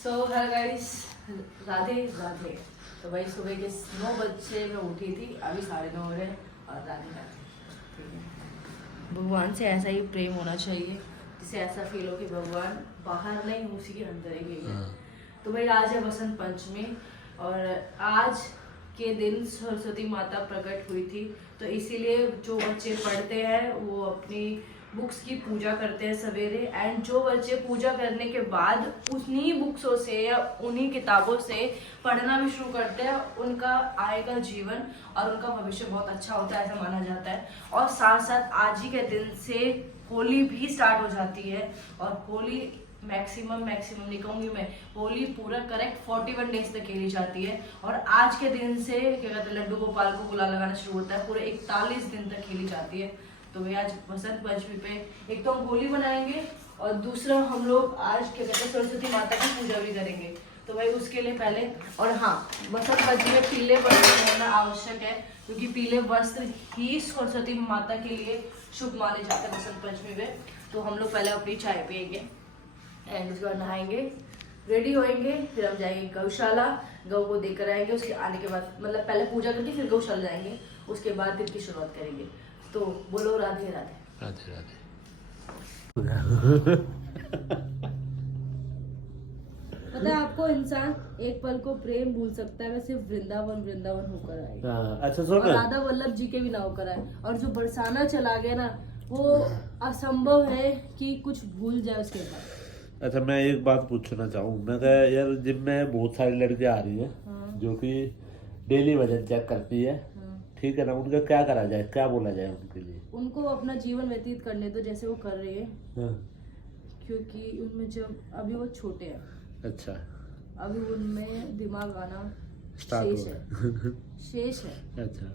So hello guys, Radhe Radhe. तो भाई सुबह के 9 बजे मैं उठी थी, अभी 9:30 हो रहे हैं और राधे राधे। ठीक है, भगवान से ऐसा ही प्रेम होना चाहिए जिससे ऐसा फील हो कि भगवान बाहर नहीं उसी के अंदर ही है। तो भाई आज है बसंत पंचमी और आज के दिन सरस्वती माता प्रकट हुई थी, तो इसीलिए जो बच्चे पढ़ते हैं वो अपनी बुक्स की पूजा करते हैं सवेरे। एंड जो बच्चे पूजा करने के बाद उन्हीं बुक्सों से या उन्हीं किताबों से पढ़ना भी शुरू करते हैं, उनका आएगा जीवन और उनका भविष्य बहुत अच्छा होता है, ऐसा माना जाता है। और साथ साथ आज ही के दिन से होली भी स्टार्ट हो जाती है और होली मैक्सिमम नहीं कहूँगी मैं, होली पूरा करेक्ट 41 डेज तक खेली जाती है। और आज के दिन से क्या कहते हैं, लड्डू गोपाल को गुलाल लगाना शुरू होता है, पूरे 41 दिन तक खेली जाती है। तो भाई आज बसंत पंचमी पे एक तो हम होली मनाएंगे और दूसरा हम लोग आज क्या कहते हैं सरस्वती माता की पूजा भी करेंगे। तो भाई उसके लिए पहले, और हाँ, बसंत पंचमी में पीले वस्त्र होना आवश्यक है क्योंकि पीले वस्त्र ही सरस्वती माता के लिए शुभ माने जाते हैं बसंत पंचमी में। तो हम लोग पहले अपनी चाय पियेंगे एंड उसके बाद नहाएंगे, रेडी होएंगे, फिर हम जाएंगे गौशाला, गौ को देकर आएंगे। उसके आने के बाद मतलब पहले पूजा करके फिर गौशाला जाएंगे, उसके बाद दिन की शुरुआत करेंगे। तो बोलो राधे राधे। राधे राधे। पता है आपको, इंसान एक पल को प्रेम भूल सकता है, वह सिर्फ वृंदावन होकर आए। अच्छा सुन, और राधा वल्लभ जी के भी ना होकर आए। और जो बरसाना चला गया ना, वो असंभव है कि कुछ भूल जाए उसके बाद। अच्छा मैं एक बात पूछना चाहूँ, मैं कहा यार जिम में बहुत सारी लड़कियां आ रही हैं जो कि डेली वजन चेक करती है, ठीक है ना, उनका क्या करा जाए, क्या बोला जाए उनके लिए? उनको अपना जीवन व्यतीत करने दो जैसे वो कर रही है, क्योंकि उनमें जब अभी वो छोटे हैं, अच्छा अभी उनमें दिमाग आना शेष है। अच्छा,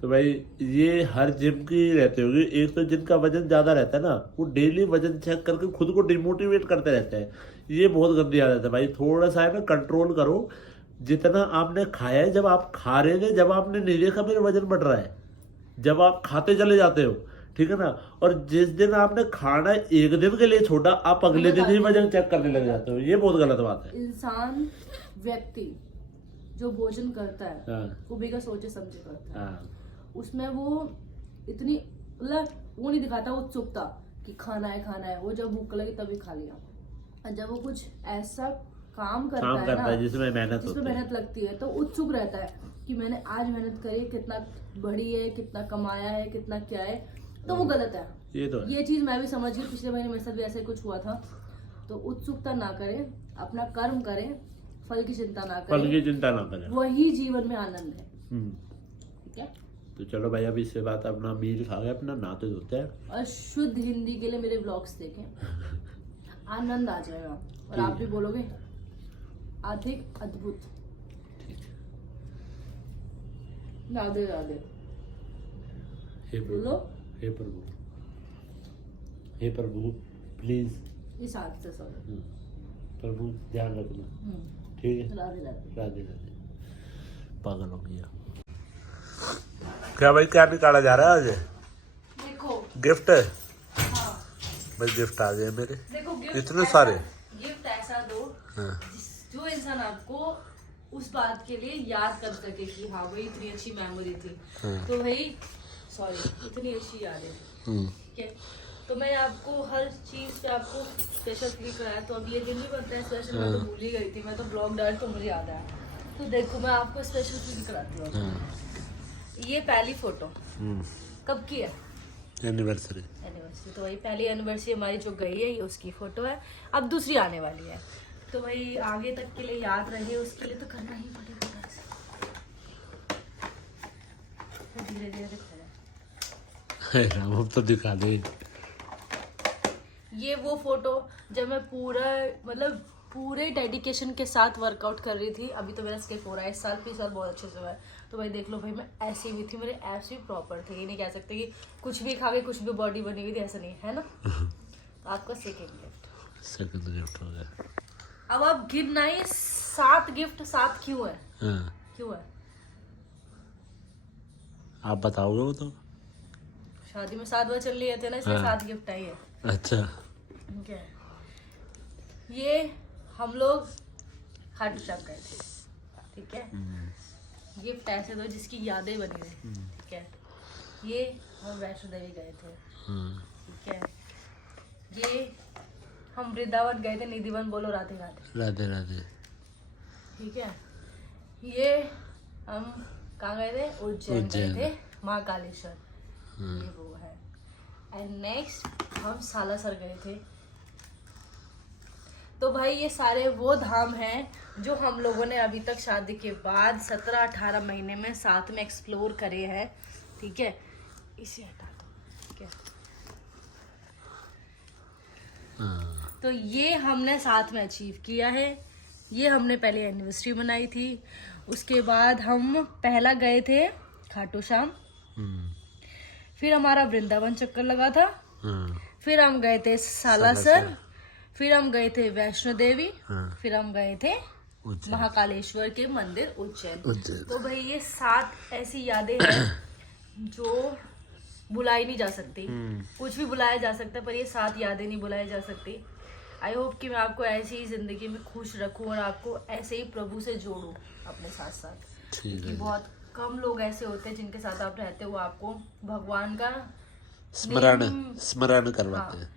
तो भाई ये हर जिम की रहती होगी। एक तो जिनका वजन ज्यादा रहता है ना, वो डेली वजन चेक करके खुद को डिमोटिवेट करते रहते हैं। ये बहुत गंदी आदत है भाई, थोड़ा सा है ना कंट्रोल करो। जितना आपने खाया है, जब आप खा रहे थे, जब आपने नहीं देखा मेरा वजन बढ़ रहा है, जब आप खाते चले जाते हो, ठीक है ना, और जिस दिन आपने खाना एक दिन के लिए छोड़ा, आप अगले दिन ही वजन चेक करने लग जाते हो। ये बहुत गलत बात है। इंसान व्यक्ति जो भोजन करता है वो बिना सोचे समझे करता है। उसमें वो इतनी मतलब वो नहीं दिखाता उत्सुकता कि खाना है, वो जब भूख लगी तभी खा लिया। और जब वो कुछ ऐसा काम करता है ना जिसमें मेहनत लगती है, तो उत्सुक रहता है कि मैंने आज मेहनत करी, कितना बढ़ी है, कितना कमाया है, कितना क्या है। तो वो गलत है। ये चीज मैं भी समझ गई, पिछले महीने मेरे साथ भी ऐसे कुछ हुआ था। तो उत्सुकता ना करें, अपना कर्म करें, फल की चिंता ना करें, वही जीवन में आनंद है। ठीक है, तो चलो भाई अभी इसके बाद अपना मील खा गए, अपना नहाते धोते हैं और शुद्ध हिंदी के लिए मेरे ब्लॉग्स देखें, आनंद आ जाएगा और आप भी बोलोगे अधिक अद्भुत। राधे राधे। बोलो हे प्रभु, हे प्रभु प्लीज, इस हाथ से सॉरी, प्रभु ध्यान रखना, ठीक है। राधे राधे। राधे राधे। पागल हो गया क्या भाई? क्या निकाला जा रहा है आज? देखो गिफ्ट है। हाँ। भाई गिफ्ट आ गए मेरे, देखो इतने सारे गिफ्ट ऐसा दो जो इंसान आपको उस बात के लिए याद कर सके कि हाँ भाई इतनी अच्छी मेमोरी थी। तो भाई सॉरी, इतनी अच्छी यादें थी। ठीक है, तो मैं आपको हर चीज पे आपको स्पेशल फील कराया। तो अब ये दिन भी बनता है स्पेशल, मैं तो भूल ही गई थी, मैं तो ब्लॉग डाल तो मुझे याद आया। तो देखो मैं आपको स्पेशल फील कराती हूँ। ये पहली फोटो कब की है? एनिवर्सरी। तो वही पहली एनिवर्सरी हमारी जो गई है, ये उसकी फोटो है। अब दूसरी आने वाली है, तो भाई आगे तक के लिए याद रहे उसके लिए तो करना ही पड़ेगा। धीरे धीरे दिखाया, अब तो दिखा दे। ये वो फोटो जब मैं पूरे डेडिकेशन के साथ वर्कआउट कर रही थी। अभी तो मेरा स्किप हो रहा है, इस साल बहुत अच्छे से हुआ है। तो भाई देख लो भाई, मैं ऐसी भी थी, मेरे एब्स भी प्रॉपर थे। ये नहीं कह सकते कि कुछ भी खा के कुछ भी बॉडी बनी हुई थी, ऐसा नहीं है ना। तो आपका सेकंड गिफ्ट हो गया। अब आप गिनना है 7 गिफ्ट, 7 क्यों है? क्यों है आप बताओगे? वो तो शादी में 7 बार चल लिए थे ना, इसलिए 7 गिफ्ट आई है। अच्छा, ठीक है, ये हम लोग खाटू श्याम गए थे, ठीक है। गिफ्ट ऐसे दो जिसकी यादें बनी रहे, ठीक है। ये हम वैष्णो देवी गए थे, ठीक है। ये हम वृंदावन गए थे, निधिवन बोलो राधे राधे। राधे राधे। ठीक है। ये हम कहाँ गए थे? उज्जैन गए थे, महाकालेश्वर, ये वो है। एंड नेक्स्ट हम सालासर गए थे। तो भाई ये सारे वो धाम हैं जो हम लोगों ने अभी तक शादी के बाद 17-18 महीने में साथ में एक्सप्लोर करे हैं, ठीक है। इसे हटा दो, ठीक है। तो ये हमने साथ में अचीव किया है। ये हमने पहले एनिवर्सरी मनाई थी, उसके बाद हम पहला गए थे खाटू श्याम, फिर हमारा वृंदावन चक्कर लगा था, फिर हम गए थे सालासर, फिर हम गए थे वैष्णो देवी, फिर हम गए थे महाकालेश्वर के मंदिर उज्जैन। तो भाई ये 7 ऐसी यादें हैं जो भुलाई नहीं जा सकती। कुछ भी भुलाया जा सकता है पर ये 7 यादें नहीं भुलाई जा सकती। आई होप कि मैं आपको ऐसे ही जिंदगी में खुश रखूं और आपको ऐसे ही प्रभु से जोड़ूं अपने साथ साथ, क्योंकि बहुत कम लोग ऐसे होते हैं जिनके साथ आप रहते हो आपको भगवान का स्मरण करवाते हैं,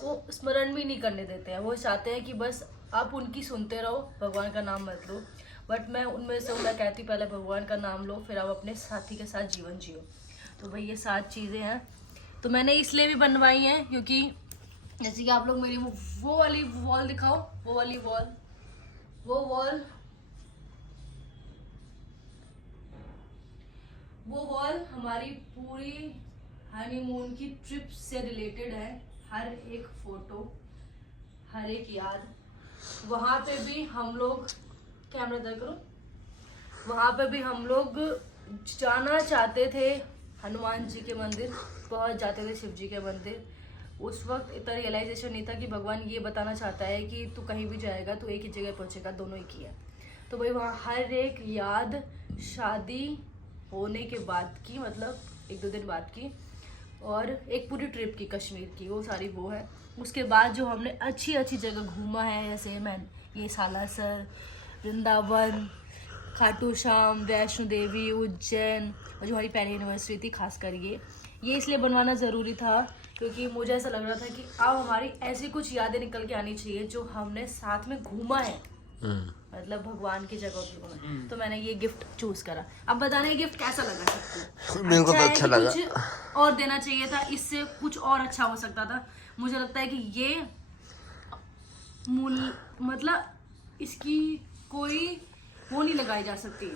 वो स्मरण भी नहीं करने देते हैं। वो चाहते हैं कि बस आप उनकी सुनते रहो, भगवान का नाम मत लो। बट मैं उनमें से मैं कहती पहले भगवान का नाम लो, फिर आप अपने साथी के साथ जीवन जियो। तो भाई ये 7 चीज़ें हैं। तो मैंने इसलिए भी बनवाई हैं क्योंकि जैसे कि आप लोग मेरी वो वाली वॉल दिखाओ, वो वाली वॉल, वो वॉल हमारी पूरी हनीमून की ट्रिप से रिलेटेड है। हर एक फोटो, हर एक याद। वहाँ पे भी हम लोग, कैमरा इधर करो, वहाँ पे भी हम लोग जाना चाहते थे हनुमान जी के मंदिर, पहुँच जाते थे शिव जी के मंदिर। उस वक्त इतना रियलाइजेशन नहीं था कि भगवान ये बताना चाहता है कि तू कहीं भी जाएगा तो एक ही जगह पहुँचेगा, दोनों एक ही है। तो भाई वहाँ हर एक याद शादी होने के बाद की, मतलब 1-2 दिन बाद की, और एक पूरी ट्रिप की कश्मीर की, वो सारी वो है। उसके बाद जो हमने अच्छी अच्छी जगह घूमा है, जैसे मैं ये सालासर, वृंदावन, खाटू श्याम, वैष्णो देवी, उज्जैन, और जो हमारी पहली एनिवर्सरी थी खासकर ये इसलिए बनवाना ज़रूरी था क्योंकि मुझे ऐसा लग रहा था कि अब हमारी ऐसी कुछ यादें निकल के आनी चाहिए जो हमने साथ में घूमा है, मतलब भगवान की जगह पे घूमा। तो मैंने ये गिफ्ट चूज करा। अब बताना ये गिफ्ट कैसा लगा सबको? मेरे को तो अच्छा लगा। कुछ और देना चाहिए था, इससे कुछ और अच्छा हो सकता था। मुझे लगता है कि ये मूल, मतलब इसकी कोई वो नहीं लगाई जा सकती,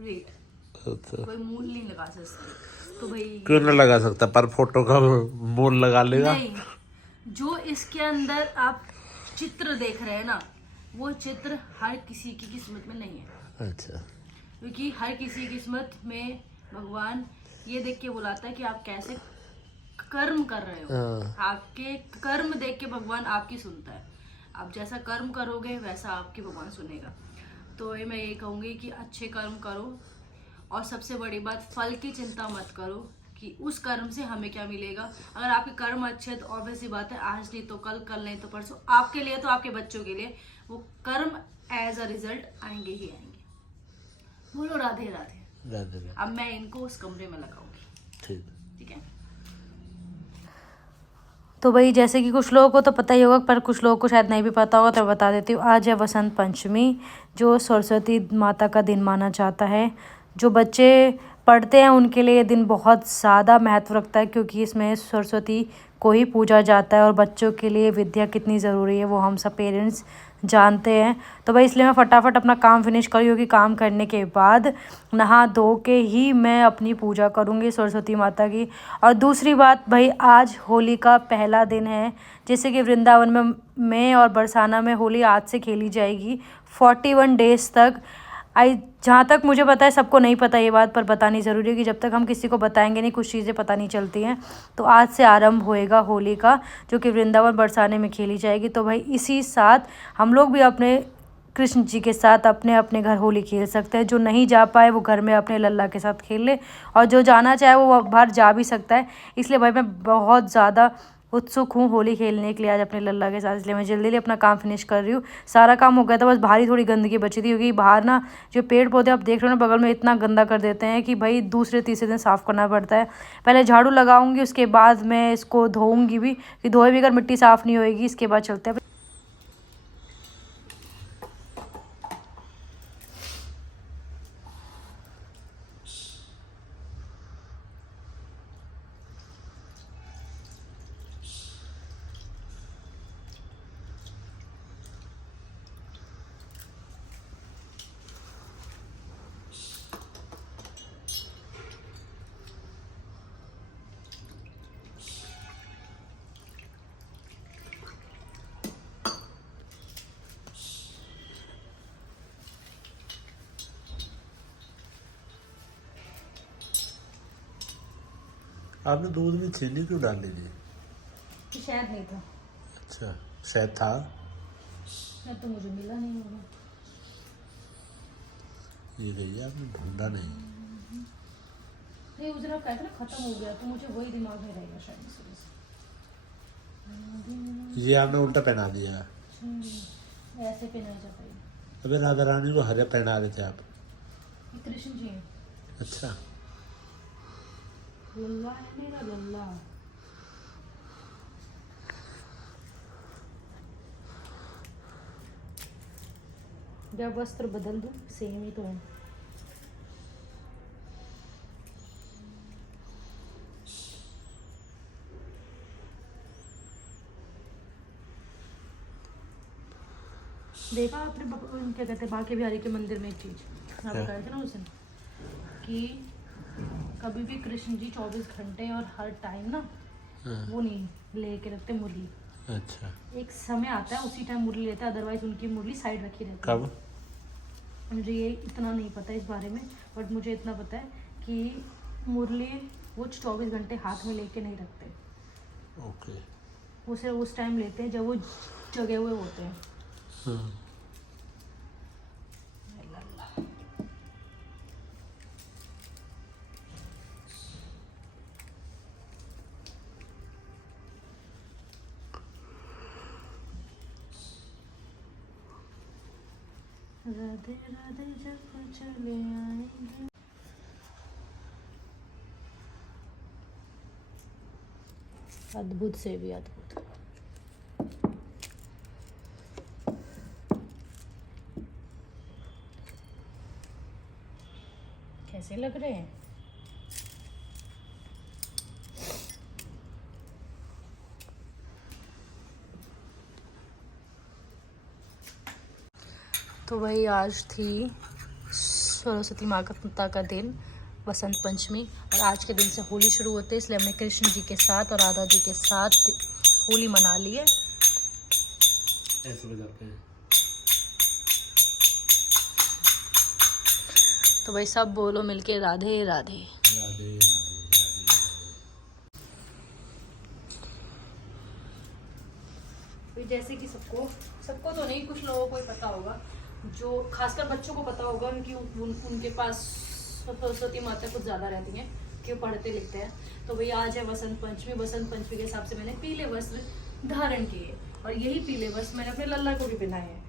रेट कोई मूल नहीं लगा सकती। तो भाई क्यों ना लगा सकता, पर फोटो का मूल लगा लेगा। नहीं, जो इसके अंदर आप चित्र देख रहे हैं ना, वो चित्र हर किसी की किस्मत में नहीं है। अच्छा। क्योंकि हर किसी की किस्मत में भगवान ये देख के बुलाता है कि आप कैसे कर्म कर रहे हो। आपके कर्म देख के भगवान आपकी सुनता है। आप जैसा कर्म करोगे वैसा आपकी भगवान सुनेगा। तो ये मैं ये कहूँगी कि अच्छे कर्म करो, और सबसे बड़ी बात फल की चिंता मत करो कि उस कर्म से हमें क्या मिलेगा। अगर आपके कर्म अच्छे हैं तो ऑब्वियस सी बात है, आज नहीं तो कल, कल नहीं तो परसों, आपके लिए तो आपके बच्चों के लिए वो कर्म एज अ रिजल्ट आएंगे ही आएंगे। बोलो राधे राधे। राधे राधे। अब मैं इनको उस कमरे में लगाऊंगी, ठीक है। तो भाई जैसे कि कुछ लोगों को तो पता ही होगा पर कुछ लोगों को शायद नहीं भी पता होगा, तो बता देती हूँ। आज है वसंत पंचमी, जो सरस्वती माता का दिन माना जाता है। जो बच्चे पढ़ते हैं उनके लिए ये दिन बहुत ज़्यादा महत्व रखता है, क्योंकि इसमें सरस्वती को ही पूजा जाता है। और बच्चों के लिए विद्या कितनी ज़रूरी है वो हम सब पेरेंट्स जानते हैं। तो भाई इसलिए मैं फटाफट अपना काम फिनिश करूँ, क्योंकि काम करने के बाद नहा धो के ही मैं अपनी पूजा करूँगी सरस्वती माता की। और दूसरी बात भाई, आज होली का पहला दिन है। जैसे कि वृंदावन में और बरसाना में होली आज से खेली जाएगी 41 डेज़ तक। जहाँ तक मुझे पता है, सबको नहीं पता ये बात, पर बतानी ज़रूरी है कि जब तक हम किसी को बताएंगे नहीं कुछ चीज़ें पता नहीं चलती हैं। तो आज से आरंभ होएगा होली का, जो कि वृंदावन बरसाने में खेली जाएगी। तो भाई इसी साथ हम लोग भी अपने कृष्ण जी के साथ अपने अपने घर होली खेल सकते हैं। जो नहीं जा पाए वो घर में अपने लल्ला के साथ खेल ले, और जो जाना चाहे वो बाहर जा भी सकता है। इसलिए भाई मैं बहुत ज़्यादा उत्सुक हूँ होली खेलने के लिए आज अपने लल्ला के साथ, इसलिए मैं जल्दी जल्दी अपना काम फिनिश कर रही हूँ। सारा काम हो गया था, बस बाहर ही थोड़ी गंदगी बची थी, क्योंकि बाहर ना जो पेड़ पौधे आप देख रहे हो ना बगल में इतना गंदा कर देते हैं कि भाई दूसरे तीसरे दिन साफ़ करना पड़ता है। पहले झाड़ू लगाऊंगी, उसके बाद मैं इसको धोऊंगी भी, कि धोए भी अगर मिट्टी साफ़ नहीं होएगी। इसके बाद चलते हैं। आपने दूध में चीनी क्यों डाल लीजिए? शायद नहीं था। अच्छा, शायद था। मैं तो मुझे मिला नहीं होगा। ये गई आपने ढूंढा नहीं। नहीं, उस दिन आप कहते ना खत्म हो गया, तो मुझे वही दिमाग में रहेगा शायद इस वजह से। ये आपने उल्टा पहना दिया। ऐसे पहना जाता है। अबे राधा रानी को हरे पहना रहे थे आप। ये कृष्ण जी हैं। अच्छा, लल्ला है मेरा लल्ला। जब वस्त्र बदल दूं सेम ही तो है। देखा आपने क्या कहते हैं बांके बिहारी के मंदिर में एक चीज आप कहे थे ना उस दिन कि कभी भी कृष्ण जी 24 घंटे और हर टाइम ना वो नहीं लेके रखते मुरली। अच्छा, एक समय आता है उसी टाइम मुरली लेते हैं, अदरवाइज उनकी मुरली साइड रखी रहती है। कब? मुझे ये इतना नहीं पता इस बारे में, बट मुझे इतना पता है कि मुरली वो 24 घंटे हाथ में लेके नहीं रखते। ओके। वो सिर्फ उस टाइम लेते हैं जब वो जगे हुए होते हैं। हाँ। राधे राधे जब चले आएंगे। अद्भुत से भी अद्भुत। कैसे लग रहे हैं? तो वही आज थी सरस्वती माता का दिन, वसंत पंचमी, और आज के दिन से होली शुरू होते है, इसलिए हमने कृष्ण जी के साथ और राधा जी के साथ होली मना ली है। ऐसे बजाते हैं। तो भाई सब बोलो मिलके राधे राधे। राधे राधे राधे राधे। जैसे कि सबको तो नहीं, कुछ लोगों को ही पता होगा, जो खासकर बच्चों को पता होगा उनकी उनके पास सरस्वती माता कुछ ज़्यादा रहती हैं, क्यों पढ़ते लिखते हैं। तो भाई आज है वसंत पंचमी। वसंत पंचमी के हिसाब से मैंने पीले वस्त्र धारण किए, और यही पीले वस्त्र मैंने अपने लल्ला को भी पहनाए हैं।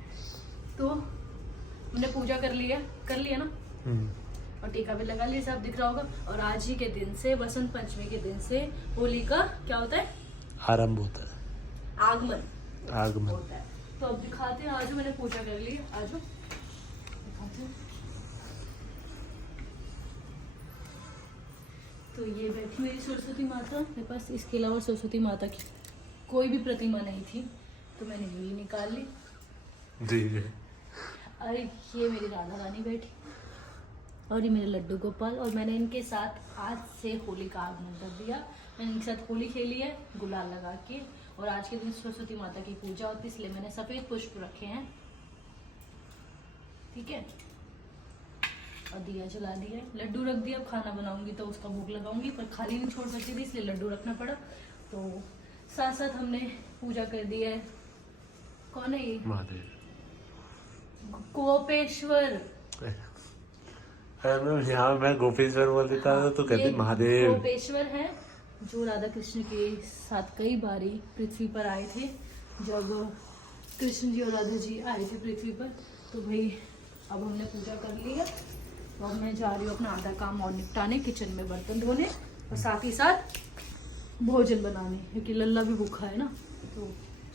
तो हमने पूजा कर लिया ना, और टीका भी लगा लिया, सब दिख रहा होगा। और आज ही के दिन से, वसंत पंचमी के दिन से होली का क्या होता है? आरंभ होता है। आगमन होता है। तो अब दिखाते हैं, आज मैंने पूजा कर ली, आज दिखाते हैं। तो ये बैठी मेरी सरस्वती माता, मेरे पास इसके अलावा सरस्वती माता की कोई भी प्रतिमा नहीं थी, तो मैंने यही निकाल ली। जी। अरे ये मेरी राधा रानी बैठी, और ये मेरे लड्डू गोपाल, और मैंने इनके साथ आज से होली का आगमन कर दिया। मैंने इनके साथ होली खेली है गुलाल लगा के, और आज के दिन सरस्वती माता की पूजा होती है, इसलिए मैंने सफ़ेद पुष्प रखे हैं, ठीक है, और दिया जला दिया, लड्डू रख दिया। अब खाना बनाऊंगी तो उसका भोग लगाऊंगी, पर खाली नहीं छोड़ सकती थी, इसलिए लड्डू रखना पड़ा। तो साथ साथ हमने पूजा कर दी है। कौन है ये? महादेव। गोपेश्वर। यहाँ मैं गोपेश्वर बोल देता था तो कहते महादेव। गोपेश्वर है, जो राधा कृष्ण के साथ कई बारी पृथ्वी पर आए थे, जब कृष्ण जी और राधा जी आए थे पृथ्वी पर, तो भाई अब हमने पूजा कर लिया। तो अब मैं जा रही हूँ अपना आधा काम और निपटाने, किचन में बर्तन धोने और साथ ही साथ भोजन बनाने, क्योंकि लल्ला भी भूखा है ना। तो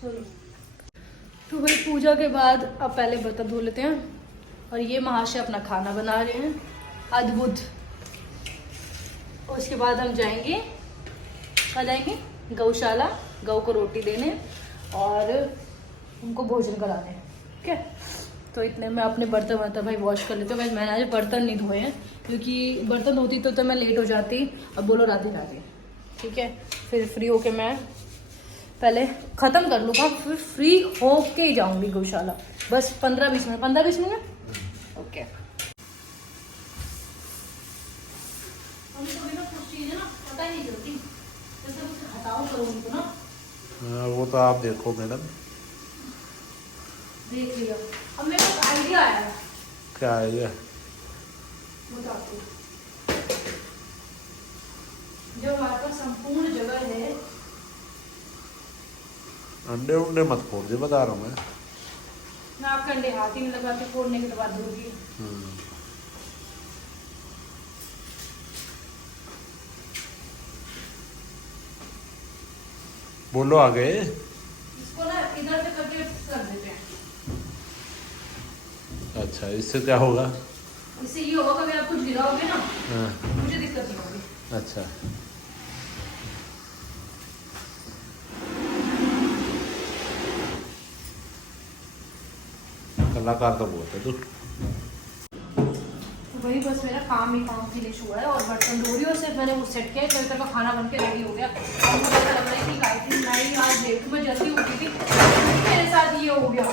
चलो, तो भाई पूजा के बाद अब पहले बर्तन धो लेते हैं। और ये महाशय अपना खाना बना रहे हैं, अद्भुत। और उसके बाद हम जाएंगे, कहाँ जाएंगे? गौशाला, गौ को रोटी देने और उनको भोजन कराने। ठीक है, तो इतने में अपने बर्तन भाई वॉश कर लेते हो। मैंने आज बर्तन नहीं धोए हैं, क्योंकि बर्तन धोती तो मैं लेट हो जाती। अब बोलो राधे राधे। ठीक है, फिर फ्री होके मैं पहले ख़त्म कर लूँगा, फिर फ्री होके ही जाऊँगी गौशाला। बस 15-20 मिनट, 15-20 मिनट। ओके। हमको भी ना कुछ चीज़ें ना पता ही नहीं चलती, जैसे कुछ हटाओ करूँगी तो ना। हाँ, वो तो आप देखो मैडम। देख लिया। अब मेरे को आइडिया आया है। क्या आइडिया? बताती हूँ। जो हमारे पास संपूर्ण जगह है, अंडे उंडे मत फोड़ दे, बता रहा हूँ मैं आपके अंडे हाथ ही नहीं लगाती, फोड़ने के बाद दूंगी। बोलो आगे। इसको ना इधर से करके कर देते हैं। अच्छा, इससे क्या होगा? इससे ये होगा, कभी आप कुछ गिराओगे ना, हाँ। मुझे दिक्कत नहीं होगी। अच्छा, कलाकार तो बहुत है तू। तो वही बस मेरा काम ही काम फिनिश हुआ है और बर्तन धो रही हूँ। सिर्फ मैंने वो सेट किया, कल तक का खाना बन के रेडी हो गया। और मुझे ऐसा लग रहा है कि आई थी नहीं, आज लेट में जल्दी उठी थी, मेरे साथ ये हो गया।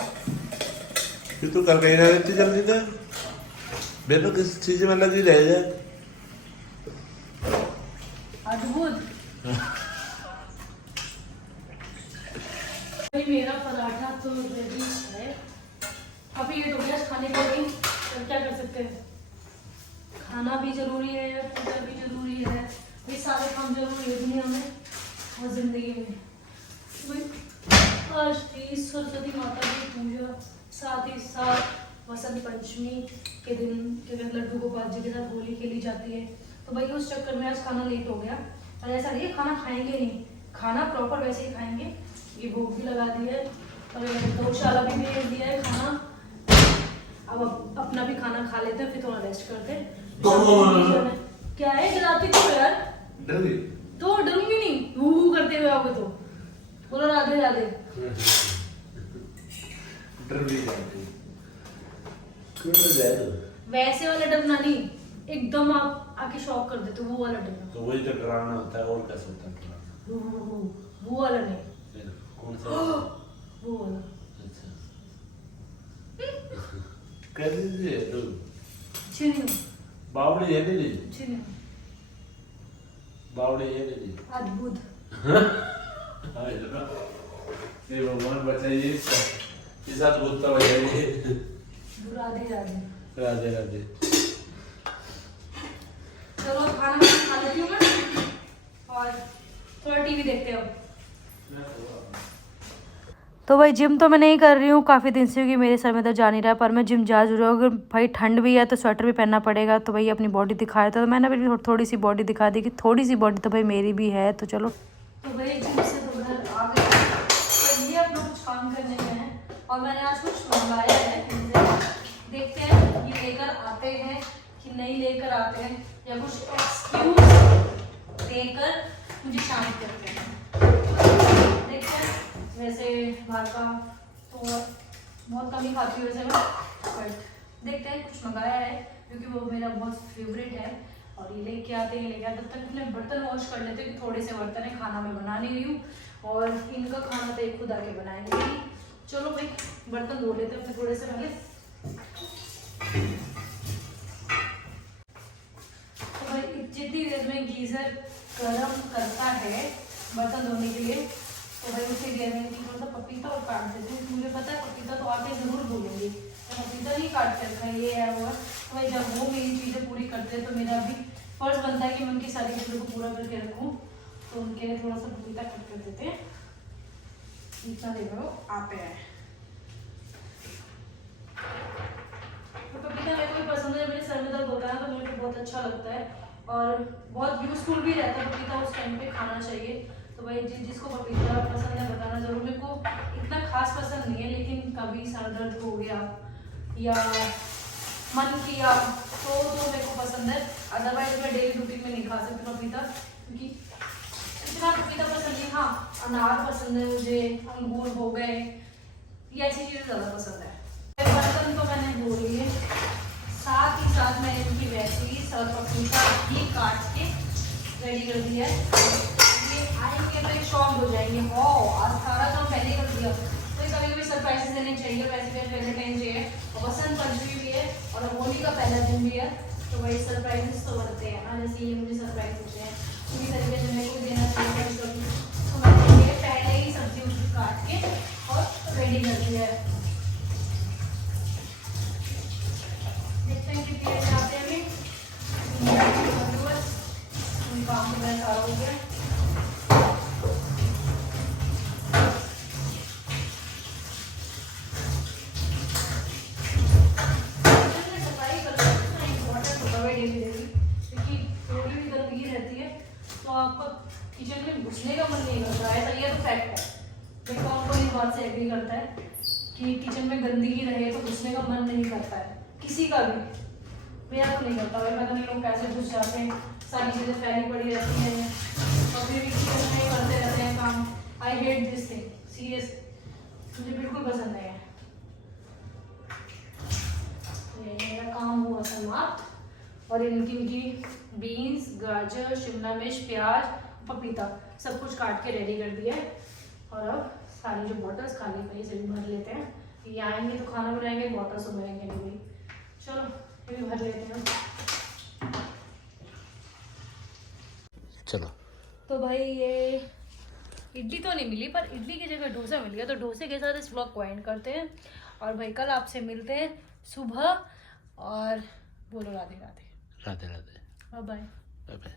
फिर तू कर कहीं रहती जल्दी से, मेरे को किस चीज में लगी रह जाए। अद्भुत। मेरा पराठा तो रेडी है, अभी ये हो गया खाने के लिए। तो क्या कर सकते हैं, खाना भी जरूरी है, पूजा भी जरूरी है, ये सारे काम जरूरी है दुनिया में और जिंदगी में। आज थी सरस्वती माता की पूजा, साथ ही साथ वसंत पंचमी के दिन के लड्डू गोपाल जी के साथ होली खेली जाती है। तो भाई उस चक्कर में आज खाना लेट हो गया। और ऐसा नहीं खाना खाएंगे नहीं, खाना प्रॉपर वैसे ही खाएंगे। ये भोग भी लगा दिया है और गौशाला भी भेज दिया है खाना। अब अपना भी खाना खा लेते हैं, फिर थोड़ा रेस्ट करते हैं। क्या है, जलाती क्यों यार? तो डरूंगी नहीं, हू करते हुए आओगे तो बोलो राधे राधे। डर भी जाती वैसे वाला डरना नहीं, एकदम आप आके शॉक कर देते, वो वाला डरना। तो वही तो डराना होता है, और कैसे होता है डराना? वो वाला नहीं, कौन सा? वो वाला। अच्छा, कर दीजिए तो। चिन्ह बावड़ी है नहीं, चिन्ह बावड़ी है नहीं। अद्भुत। ये भगवान बचाइए, इस साथ गुस्सा बचाइए। राधे राधे। राधे राधे। चलो खाना खा लेती हूँ मैं और थोड़ा टीवी देखते हैं। तो भाई जिम तो मैं नहीं कर रही हूँ काफ़ी दिन से, क्योंकि मेरे सर में तो जा नहीं रहा है, पर मैं जिम जा जरूर। अगर भाई ठंड भी है तो स्वेटर भी पहनना पड़ेगा। तो भाई अपनी बॉडी दिखाया था, तो मैंने भी थोड़ी सी बॉडी दिखा दी कि थोड़ी सी बॉडी तो भाई मेरी भी है। तो चलो, तो भाई जिम से तो घर आ गए, पर ये अपना कुछ काम करने में है और मैंने आज कुछ मंगवाया है। देखते हैं ये लेकर आते हैं कि नहीं लेकर आते हैं, या कुछ एक्सक्यूज देकर मुझे शांत करते हैं। देखते हैं। वैसे बाहर का तो बहुत कम ही खाती हूँ वैसे मैं, बट देखते हैं। कुछ मंगाया है क्योंकि वो मेरा बहुत फेवरेट है और ये लेके आते हैं। तब तक अपने बर्तन वॉश कर लेते हैं, कि थोड़े से बर्तन है, खाना मैं बना नहीं रही हूँ और इनका खाना तो एक खुद आके बनाएंगे ही। चलो भाई बर्तन धो लेते हैं अपने थोड़े से पहले। तो भाई जितनी देर में गीजर गर्म करता है बर्तन धोने के लिए, तो भाई उसे देर में थोड़ा सा पपीता और काट देते हैं। मुझे पता है पपीता तो आके जरूर भूलेंगे, तो पपीता नहीं काट कर रखा ये है वो। तो भाई जब वो मेरी चीज़ें पूरी करते हैं तो मेरा भी फर्ज बनता है कि मैं उनकी सारी चीज़ों को पूरा करके रखूँ। तो तो उनके लिए थोड़ा सा पपीता कट कर देते हैं। इतना देख लो आप है। तो पपीता मेरे को भी पसंद है, मेरे सर में दर्द होता है तो मुझे बहुत अच्छा लगता है और बहुत यूजफुल भी रहता है पपीता, उस टाइम पे खाना चाहिए। तो भाई जिसको पपीता पसंद है बताना जरूर। मेरे को इतना खास पसंद नहीं है, लेकिन कभी सर दर्द हो गया या मन किया तो मेरे को पसंद है। अदरवाइज मैं डेली रूटीन में नहीं खा सकती पपीता, क्योंकि इतना पपीता पसंद नहीं। हाँ, अनार पसंद है मुझे, अंगूर हो गए, ये ऐसी चीज़ें ज़्यादा पसंद है। बर्तन तो मैंने धो लिए, साथ ही साथ मैंने इनकी वैसे और पपीता भी काट के रेडी कर दिया है। ये आएंगे तो शॉक हो जाएंगे, आज सारा काम पहले कर दिया। तो कभी कभी सरप्राइजेस देने चाहिए, वैसे भी वैलेंटाइन डे है और बसंत पंचमी भी है और होली का पहला दिन भी है, तो वही सरप्राइजेस तो बनते हैं ना। जैसे ये मुझे सरप्राइज होते हैं, पूरी तरीके से मेरे को देना चाहिए तो मैंने पहले ही सब्जी उसकी काट के और रेडी कर दिया है। देखते हैं कितनी देर आते हैं अभी। काम तो मेरा सारा हो गया। सफाई करना इम्पोर्टेंट होता है डेली डेली, क्योंकि थोड़ी भी गंदगी रहती है तो आपका किचन में घुसने का मन नहीं करता है। ऐसा ये तो फैक्ट है। देखो आपको इस बात से एग्री करता है कि किचन में गंदगी रहे तो घुसने का मन नहीं करता है किसी का भी। मेरा तो नहीं करता भाई, पता नहीं लोग कैसे घुस जाते हैं, सारी चीज़ें फैली पड़ी रहती हैं और फिर भी किचन में करते रहते हैं काम। I hate this thing serious, मुझे बिल्कुल पसंद नहीं है। ये मेरा काम हुआ समाप्त और इनकी बीन्स, गाजर, शिमला मिर्च, प्याज, पपीता सब कुछ काट के रेडी कर दिया है। और अब सारी जो बॉटल्स खाली पड़ी सभी भर लेते हैं। ये आएंगे तो खाना बनाएंगे, बॉटल्स तो भरेंगे नहीं। चलो ये भी भर लेते हैं। चलो तो भाई ये इडली तो नहीं मिली, पर इडली की जगह डोसा मिल गया, तो डोसे के साथ इस व्लॉग को एंड करते हैं। और भाई कल आपसे मिलते हैं सुबह, और बोलो Radhe Radhe. Radhe Radhe, bye bye. Bye bye.